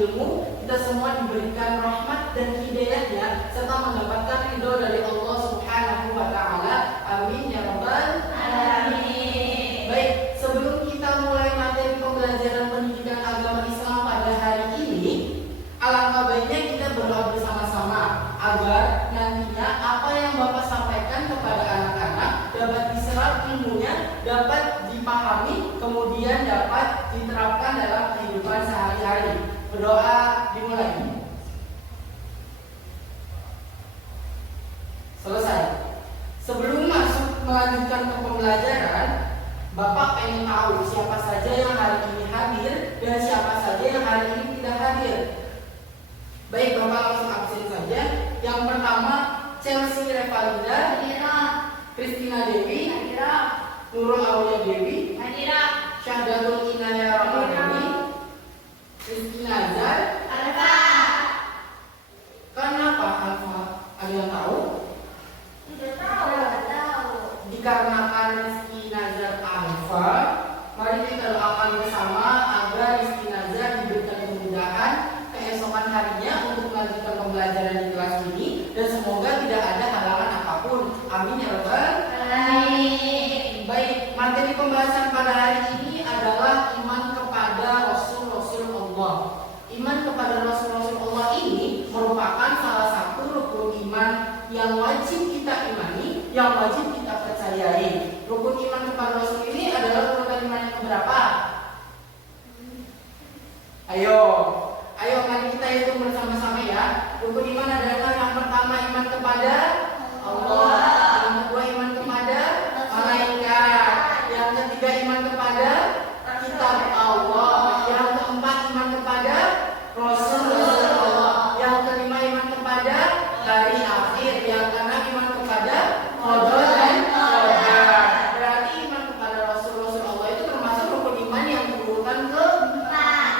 ilmu, kita semua diberikan rahmat dan hidayahnya serta mendapatkan ridho dari Allah Subhanahu wa Ta'ala. Amin ya rabbal alamin. Baik, sebelum kita mulai materi pembelajaran pendidikan agama Islam pada hari ini, alangkah baiknya kita berdoa bersama-sama agar nantinya apa yang Bapak sampaikan kepada anak-anak dapat diserap ilmunya, dapat dipahami, kemudian dapat diterapkan dalam kehidupan sehari-hari. Berdoa dimulai. Selesai. Sebelum masuk melanjutkan ke pembelajaran, Bapak pengen tahu siapa saja yang hari ini hadir dan siapa saja yang hari ini tidak hadir. Baik, Bapak langsung absen saja. Yang pertama, Chelsea Revalinda, Christina Dewi, Nurul Aulia Dewi, Syahdatul Inayah Ramadhani, Rizky Nazar. Kenapa Alfa? Ada yang tahu? Tidak tahu. Dikarenakan Rizky Nazar Alfa, mari kita doakan bersama agar Rizky Nazar diberikan kemudahan keesokan harinya untuk melanjutkan pembelajaran di kelas ini dan semoga tidak ada halangan apapun. Amin ya rabbal alamin. Baik, materi pembahasan pada hari ini adalah iman kepada Rasul-Rasul Allah. Iman kepada Rasul-Rasul Allah ini merupakan salah satu rukun iman yang wajib kita imani, yang wajib kita percayai. Rukun iman kepada Rasul ini adalah rukun iman yang keberapa? Ayo mari kita hitung bersama-sama ya. Rukun iman adalah yang pertama iman kepada Allah, yang kedua iman kepada malaikat, yang ketiga iman kepada kitab Allah, yang keempat iman kepada Rasul-Rasul Allah, yang kelima iman kepada hari akhir, yang keenam iman kepada qada dan qadar. Berarti iman kepada Rasul-Rasul Allah itu termasuk rukun iman yang berurutan keempat.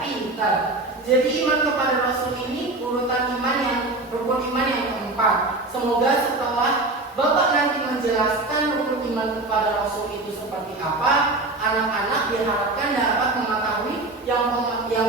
Pintar. Jadi iman kepada Rasul ini urutan iman yang rukun iman yang keempat. Semoga setelah Bapak nanti menjelaskan rukun iman kepada Rasul itu seperti apa, anak-anak diharapkan dapat mengetahui yang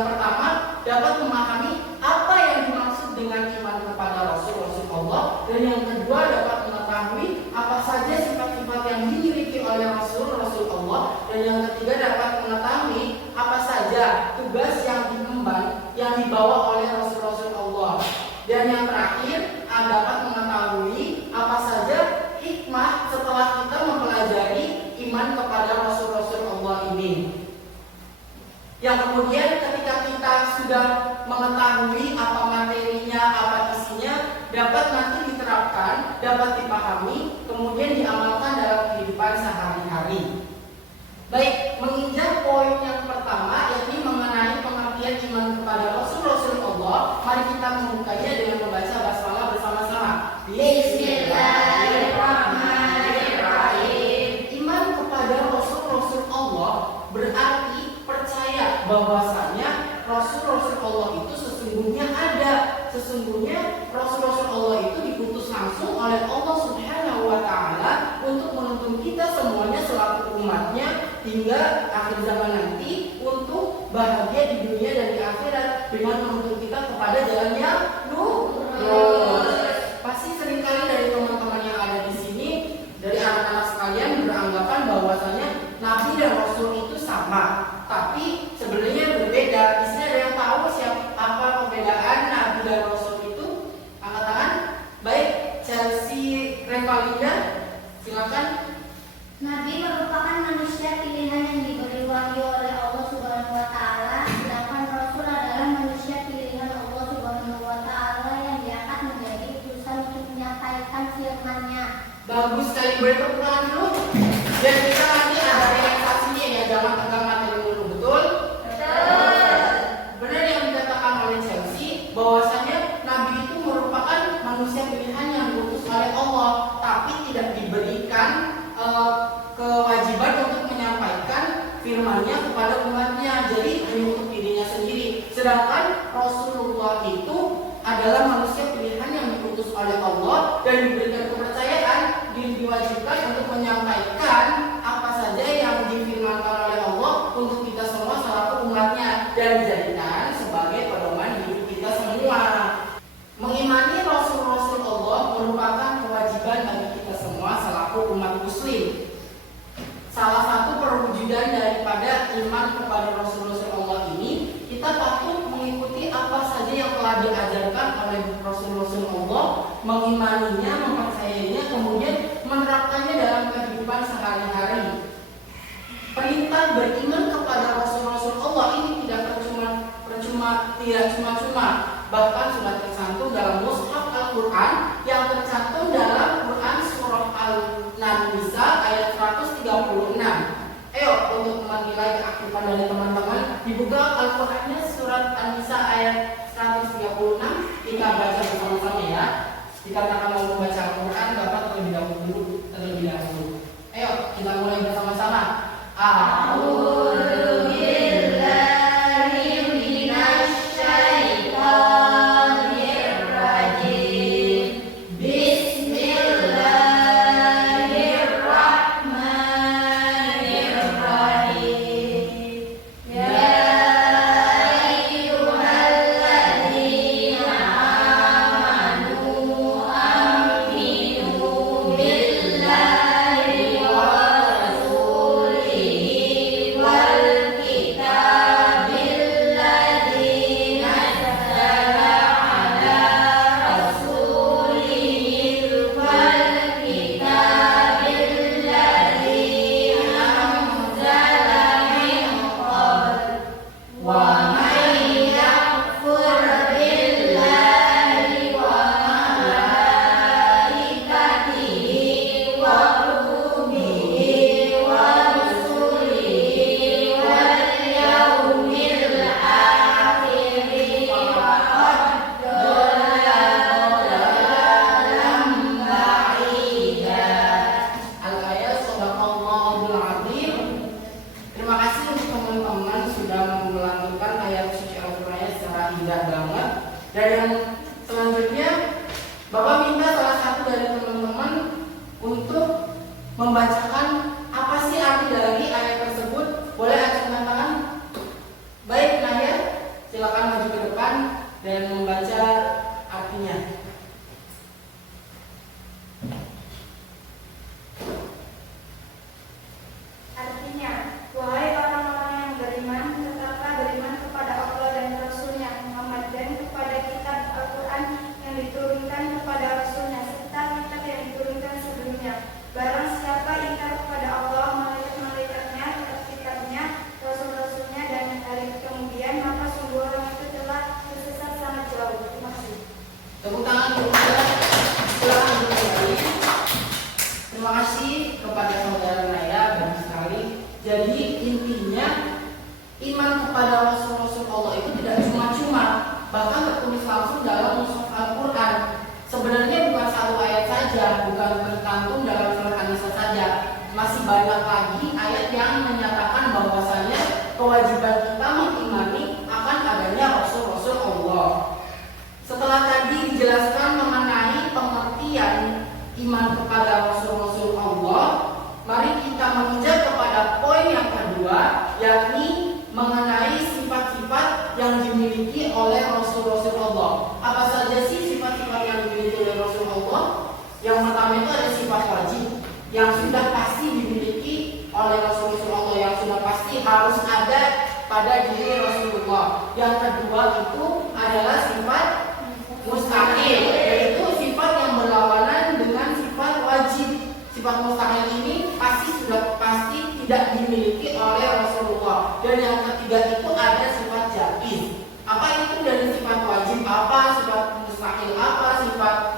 pertama dapat memahami apa yang dimaksud dengan iman kepada Rasul-Rasul Allah, dan yang kedua dapat mengetahui apa saja sifat-sifat yang dimiliki oleh Rasul-Rasul Allah, dan yang ketiga dapat mengetahui apa saja tugas yang diemban yang dibawa oleh Rasul-Rasul Allah, dan yang terakhir dapat mengetahui apa saja hikmah setelah kita mempelajari iman kepada Rasul-Rasul Allah ini. Yang kemudian ketika kita sudah mengetahui apa materinya, apa isinya, dapat nanti diterapkan, dapat dipahami, kemudian diamalkan dalam kehidupan sehari-hari. Baik, menginjak poin yang pertama, yakni mengenai pengertian iman kepada Rasul-Rasul Allah, mari kita membukanya dengan membaca basmalah bersama-sama. Bismillahirrahmanirrahim. Iman kepada Rasul-Rasul Allah berarti percaya bahwasanya Rasul-Rasul Allah itu sesungguhnya ada. Sesungguhnya Rasul-Rasul Allah itu diutus langsung oleh Allah Subhanahu wa Ta'ala untuk menuntun kita semuanya selaku umatnya hingga akhir zaman nanti untuk bahagia di dunia dan di akhirat dengan menuntun kita kepada jalan yang lurus. Pasti seringkali dari teman-teman yang ada di sini, dari anak-anak sekalian beranggapan bahwasanya Nabi dan Rasul itu sama, tapi sebenarnya berbeda. Di sini ada yang tahu apa perbedaan Nabi dan Rasul itu? Angkat tangan. Baik, Chelsea Revalinda, silakan. Nabi merupakan manusia pilihan yang diberi wahyu oleh Allah Subhanahu wa Ta'ala, sedangkan Rasul adalah manusia pilihan Allah Subhanahu wa Ta'ala yang diangkat menjadi utusan untuk menyampaikan firman-Nya. Bagus sekali, boleh tepuk tangan dulu. Dan kita nanti ada relaksasinya ya, jangan tegang materi dulu, betul? Benar yang dikatakan oleh Chelsea, bahwasanya Nabi itu merupakan manusia pilihan yang diutus oleh Allah, tapi tidak diberikan kewajiban untuk menyampaikan firman-Nya kepada umatnya. Jadi hanya untuk dirinya sendiri. Sedangkan Rasulullah itu adalah manusia pilihan yang diutus oleh Allah dan diberikan kepercayaan, diwajibkan untuk menyampaikan mengimaninya, mempercayainya, kemudian menerapkannya dalam kehidupan sehari-hari. Perintah beriman kepada Rasul-Rasul Allah ini tidak cuma-cuma, bahkan sudah tercantum dalam mushaf Al-Quran yang tercantum dalam Quran surah An-Nisa ayat 136. Ayo untuk menilai keaktifan dari teman-teman, dibuka Al-Qurannya surat An-Nisa ayat 136, kita baca bersama-sama ya. Dikatakan mau membaca Al-Quran, Bapak terlebih dahulu. Ayo kita mulai bersama-sama. A'udzu billahi minasy syaithanir rajim. Bismillahirrahmanirrahim. Ya ayyuhalladzina amanu aminu billahi wa rasulihi wal kitabil ladzi nazzala ala rasulihi wal kitabil ladzi anzala min qabl wa man yakfur billahi wa malaikatihi wa kutubihi wa rusulihi wal yawmil akhir faqad dhalla dhalalan ba'ida. Al-ayat Shadaqallahul Azim. Terima kasih untuk teman-teman sudah melantunkan ayat suci Al-Quran secara indah banget. Dan yang selanjutnya, Bapak minta salah satu dari teman-teman untuk membacakan apa sih arti dari ayat tersebut. Boleh acungkan tangan? Baik, Naya, silakan maju ke depan dan membaca artinya. Artinya, wahai orang-orang yang beriman, tetaplah beriman kepada Allah dan Rasul-Nya Muhammad dan kepada kitab Al-Quran yang diturunkan kepada Rasul-Nya serta kitab yang diturunkan sebelumnya. Barang siapa ingkar kepada Allah, malaikat-malaikatnya, kitab-kitabnya, Rasul-Rasulnya dan hari kemudian, maka sungguh orang itu telah tersesat sangat jauh. Terima kasih. Tepuk tangan kepada silakan kembali. Terima kasih kepada saudara Naya, bagus sekali. Jadi intinya iman kepada Rasul-Rasul Allah itu tidak cuma-cuma, bahkan tertulis langsung dalam mushaf Al-Quran. Sebenarnya bukan satu ayat saja, bukan tercantum dalam surat An-Nisa saja. Masih banyak lagi ayat yang menyatakan bahwasanya kewajiban kita mengimani akan adanya Rasul-Rasul Allah. Setelah tadi dijelaskan mengenai pengertian iman kepada Rasul-Rasul Allah, mari kita menginjak kepada poin yang kedua, yakni mengenai sifat-sifat yang dimiliki oleh Rasul-Rasul Allah. Apa saja sih sifat-sifat yang dimiliki oleh Rasul Allah? Yang pertama itu ada sifat wajib yang sudah pasti dimiliki oleh Rasul-Rasul Allah, yang sudah pasti harus ada pada diri Rasulullah. Yang kedua itu adalah sifat mustahil, yaitu sifat yang berlawanan dengan sifat wajib. Sifat mustahil ini sudah pasti tidak dimiliki oleh Rasulullah. Dan yang ketiga itu ada sifat jaiz. Apa itu dari sifat wajib apa, sifat mustahil apa, sifat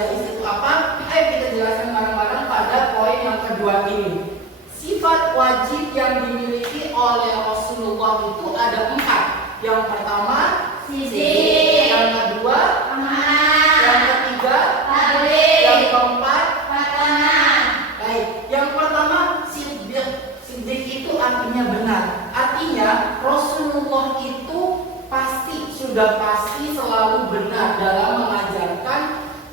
jaiz itu apa? Ayo kita jelaskan bareng-bareng pada poin yang kedua ini. Sifat wajib yang dimiliki oleh Rasulullah itu ada 4. Yang pertama Siddiq. yang kedua Amanah. yang ketiga Takwil. yang keempat Fatanah. baik. Yang pertama siddiq. Siddiq itu artinya benar. Artinya Rasulullah itu sudah pasti selalu benar dalam mengajarkan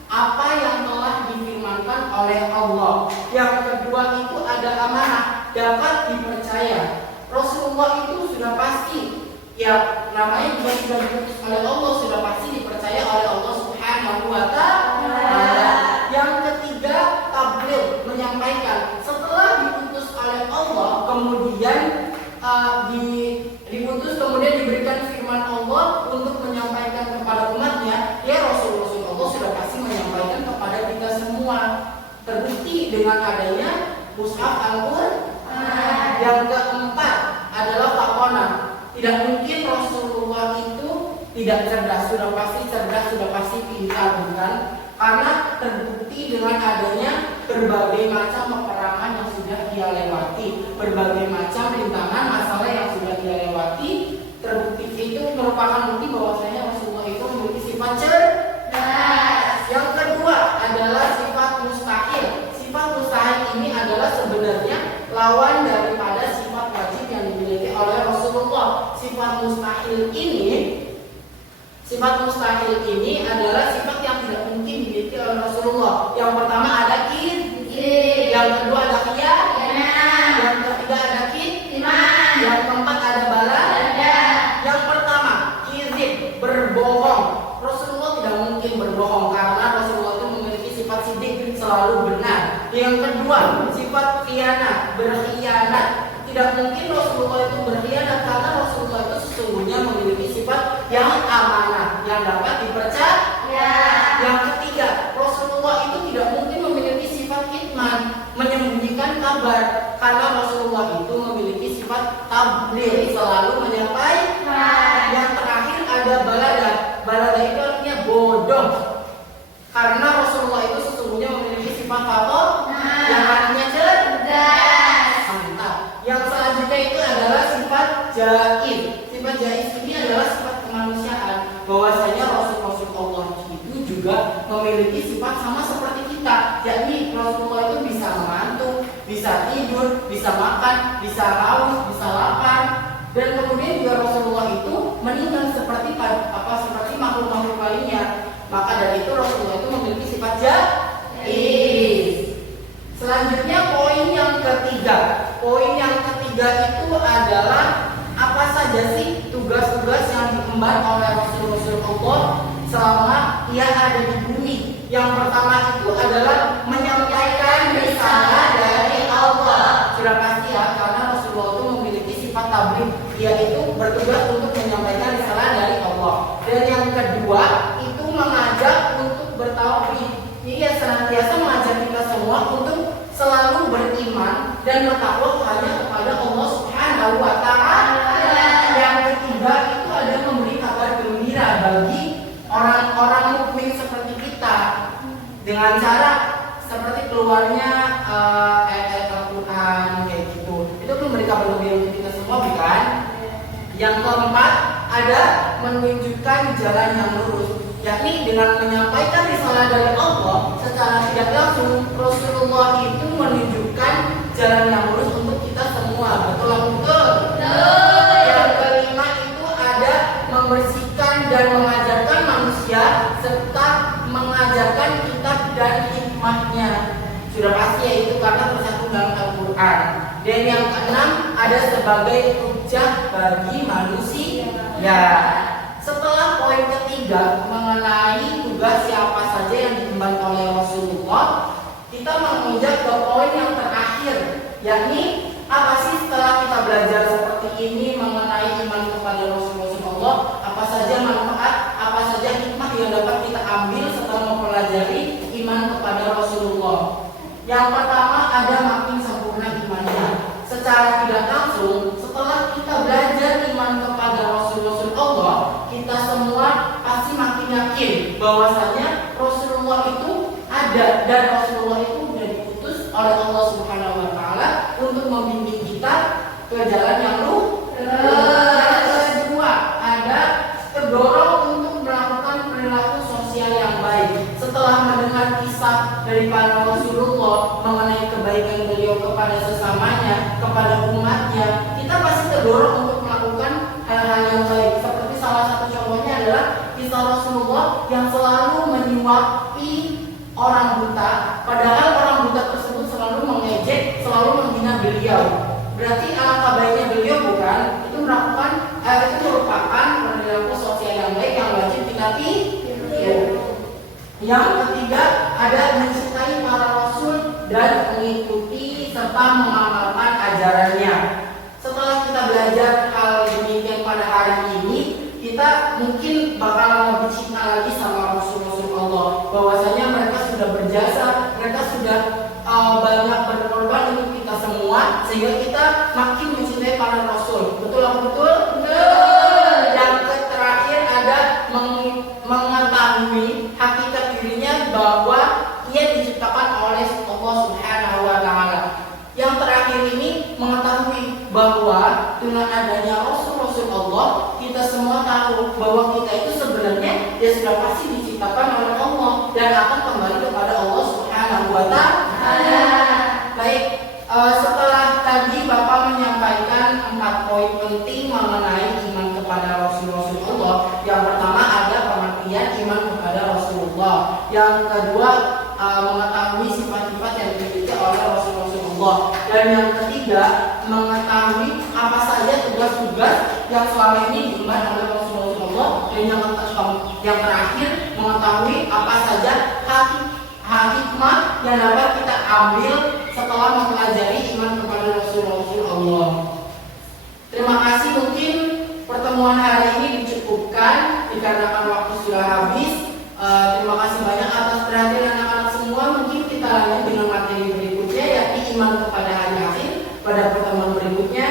apa yang telah difirmankan oleh Allah. Yang kedua itu ada amanah, dapat dipercaya. Rasulullah itu sudah pasti, ya namanya juga sudah diutus oleh Allah, sudah pasti dipercaya oleh Allah Subhanahu wa Ta'ala. Yang ketiga tabligh, menyampaikan. Setelah diutus oleh Allah, kemudian diutus, kemudian diberikan firman Allah untuk menyampaikan kepada umatnya, ya Rasul Allah sudah pasti dengan adanya mushaf Al-Qur'an. Yang keempat adalah fakona. Tidak mungkin Rasulullah itu tidak cerdas, sudah pasti cerdas, sudah pasti pintar, bukan? Karena terbukti dengan adanya berbagai macam peperangan yang sudah dia lewati, berbagai macam rintangan masalah yang sudah dia lewati. Terbukti itu merupakan bukti bahwasanya Rasulullah itu memiliki sifat cerdas. Yang kedua adalah sifat mustahil. Sifat mustahil ini adalah sebenarnya lawan daripada sifat wajib yang dimiliki oleh Rasulullah. Sifat mustahil ini adalah sifat yang tidak mungkin dimiliki oleh Rasulullah. Yang pertama ada kizib, yang kedua ada khiyar, yang ketiga ada kitman, yang keempat ada bala. Yang pertama kizib, berbohong. Rasulullah tidak mungkin berbohong karena Rasulullah itu memiliki sifat sidik, selalu benar. Yang kedua sifat khianat, berkhianat. Tidak mungkin Rasulullah itu berkhianat karena Rasulullah itu sesungguhnya memiliki sifat yang amanah, yang dapat dipercaya. Yang ketiga, Rasulullah itu tidak mungkin memiliki sifat kitman, menyembunyikan kabar, karena Rasulullah itu memiliki sifat tabligh, selalu menyampaikan. Yang terakhir ada balada. Balada itu artinya bodoh, karena Rasulullah itu sesungguhnya memiliki sifat fathah, yang artinya cerdas. Yang selanjutnya itu adalah sifat jaiz. Sifat jaiz ini adalah sifat kemanusiaan. Bahwasanya Rasul-Rasul Allah itu juga memiliki sifat sama seperti kita. Yakni Rasulullah itu bisa mengantuk, bisa tidur, bisa makan, bisa haus, bisa lapar. Dan kemudian juga Rasulullah itu meninggal seperti makhluk-makhluk lainnya. Maka dari itu Rasulullah itu memiliki sifat jaiz. Selanjutnya poin yang ketiga. Poin yang ketiga itu adalah apa saja sih tugas-tugas yang diemban oleh Rasul-Rasul Allah selama ia ada di bumi. Yang pertama itu adalah menyampaikan risalah dari Allah. Sudah pasti ya, karena Rasulullah itu memiliki sifat tabligh, yaitu bertugas untuk menyampaikan risalah dari Allah. Dan yang kedua itu mengajak untuk bertauhid. Ia senantiasa mengajak kita semua untuk selalu beriman dan bertakwa hanya kepada Allah Subhanahu wa Ta'ala. Yang ketiga itu ada memberi kabar gembira bagi orang-orang mukmin seperti kita dengan cara seperti keluarnya ayat Al-Qur'an kayak gitu. Itu memberi kabar gembira untuk kita semua, bukan? Yang keempat ada menunjukkan jalan yang lurus, yakni dengan menyampaikan risalah dari Allah secara tidak langsung Rasulullah itu menunjukkan jalan yang lurus untuk kita semua. Betul atau betul? Yang kelima itu ada membersihkan dan mengajarkan manusia serta mengajarkan kitab dan hikmahnya. Sudah pasti ya, itu karena tersatu dalam Al-Quran. Dan yang keenam ada sebagai hujjah bagi manusia. Setelah poin ketiga mengenai tugas siapa saja yang diemban oleh Rasulullah, kita menginjak ke poin yang terakhir, yakni apa sih setelah kita belajar seperti ini mengenai iman kepada Rasulullah, apa saja manfaat, apa saja hikmah yang dapat kita ambil setelah mempelajari iman kepada Rasulullah. Yang pertama ada makin sempurna imannya. Secara tidak langsung, setelah kita belajar iman kepada Rasulullah, kita semua pasti makin yakin bahwasanya Rasulullah itu ada dan Rasulullah itu sudah diutus oleh Allah Subhanahu wa Ta'ala untuk membimbing kita ke jalan yang lurus. Yang kedua ada terdorong untuk melakukan perilaku sosial yang baik. Setelah mendengar kisah dari para Rasulullah mengenai kebaikan beliau kepada sesamanya, kepada umatnya, kita pasti terdorong untuk melakukan hal-hal yang baik. Seperti salah satu contohnya adalah kisah Rasulullah yang selalu menyuapi orang buta, padahal orang buta tersebut selalu mengejek, selalu menghina beliau. Berarti alangkah baiknya beliau, bukan? Itu merupakan perilaku sosial yang baik yang wajib kita tiru. Yang ketiga ada mencintai para rasul dan mengikuti serta mengamalkan ajarannya. Setelah kita belajar hal demikian pada hari ini, kita mungkin bakalan lebih cinta lagi sama Rasul-Rasul Allah, bahwasanya mereka sudah berjasa, mereka sudah semua sehingga kita makin mencintai para rasul. Betul apa betul? Betul. Yang terakhir ada mengetahui hakikat dirinya bahwa ia diciptakan oleh Allah Subhanahu wa taala. Yang terakhir ini mengetahui bahwa dengan adanya Rasul-Rasul Allah, kita semua tahu bahwa kita itu sebenarnya ya sudah pasti diciptakan oleh Allah dan akan kembali kepada Allah Subhanahu wa taala. Baik, setelah tadi Bapak menyampaikan 4 poin penting mengenai iman kepada Rasul-Rasul Allah. Yang pertama ada pengertian iman kepada Rasulullah. Yang kedua mengetahui sifat-sifat yang dimiliki oleh Rasul-Rasul Allah. Dan yang ketiga mengetahui apa saja tugas-tugas yang selama ini diemban oleh Rasul-Rasul Allah. Dan yang terakhir mengetahui apa saja hikmah yang dapat kita ambil setelah mempelajari iman kepada Rasul-Rasul Allah. Terima kasih, mungkin pertemuan hari ini dicukupkan dikarenakan waktu sudah habis. Terima kasih banyak atas perhatian anak-anak semua. Mungkin kita lanjut dengan materi berikutnya, yakni iman kepada hari akhir. Pada pertemuan berikutnya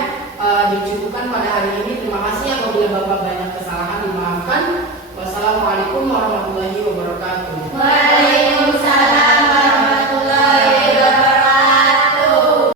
dicukupkan pada hari ini. Terima kasih. Apabila Bapak banyak kesalahan dimaafkan. Wassalamualaikum warahmatullahi wabarakatuh.